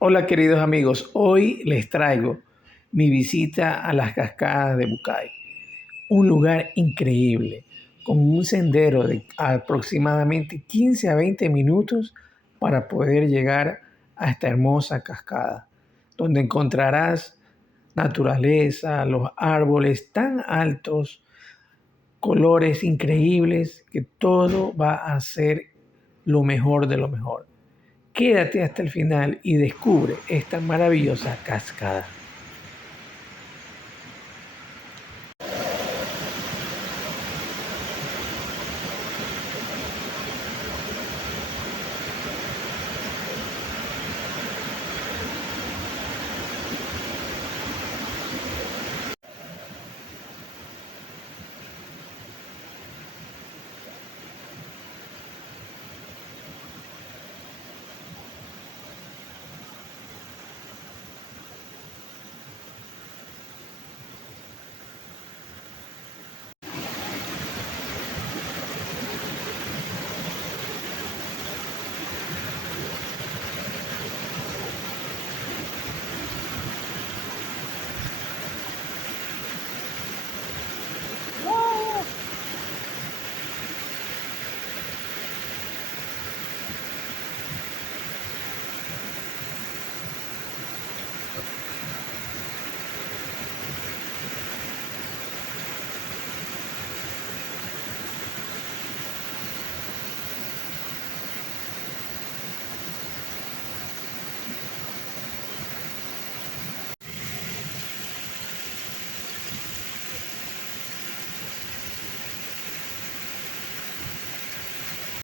Hola queridos amigos, hoy les traigo mi visita a las cascadas de Bucay, un lugar increíble, con un sendero de aproximadamente 15 a 20 minutos para poder llegar a esta hermosa cascada, donde encontrarás naturaleza, los árboles tan altos, colores increíbles, que todo va a ser lo mejor de lo mejor. Quédate hasta el final y descubre esta maravillosa cascada.